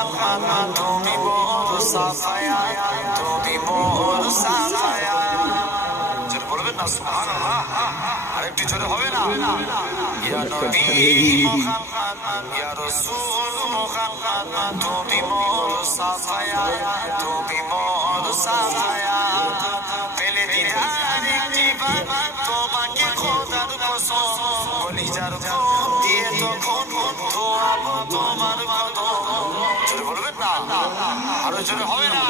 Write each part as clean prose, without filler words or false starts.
মোহাম্মদ তুমি মোর সাফায়া তুমি মোর সাফায়া জোরে বলবেন না সুবহানাল্লাহ আরেকটু জোরে হবে না ইয়া নবী মুহাম্মদ ইয়া রাসূল মুহাম্মদ তুমি মোর সাফায়া তুমি মোর সাফায়া পেলে দিদার জীবন তোমাকে খোদার কসম কলিজার খুন দিয়ে তখন ধোয়াবো তোমার কদম জোরে বলবেন না আরো জোরে হবে না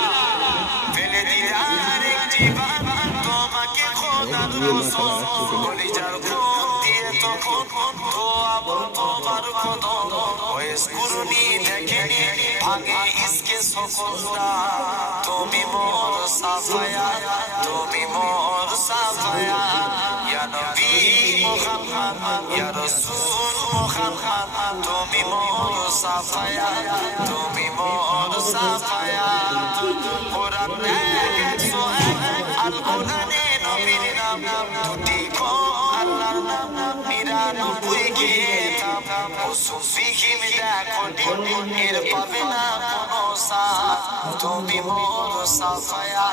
পেলে দিদার জীবন তোমাকে খোদার কসম কলিজার খুন দিয়ে তখন ধোয়াবো তোমার কদম ওয়েস কুরুনি দেখেনি ভাগে ইসকে সকলটা তুমি মোর সাফায়া তুমি মোর সাফায়া ইয়া নবী মুহাম্মদ ইয়া রাসূল মুহাম্মদ তুমি মোর সাফায়া তুমি মোর সাফায়া কোরআন দেখছো আল কোরআনে নবীর নাম দুটি কো আল্লাহর নাম 99 কিতাব উসুল ফিহি দেখো এর পাবে না কোনো সাথ তুমি মোর সাফায়া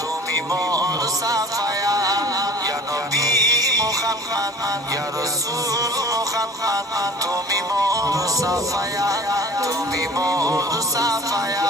তুমি মোর সাফায়া ইয়া নবী মুহাম্মদ ইয়া রাসূল মুহাম্মদ তুমি মোর সাফায়া তুমি মোর সাফায়া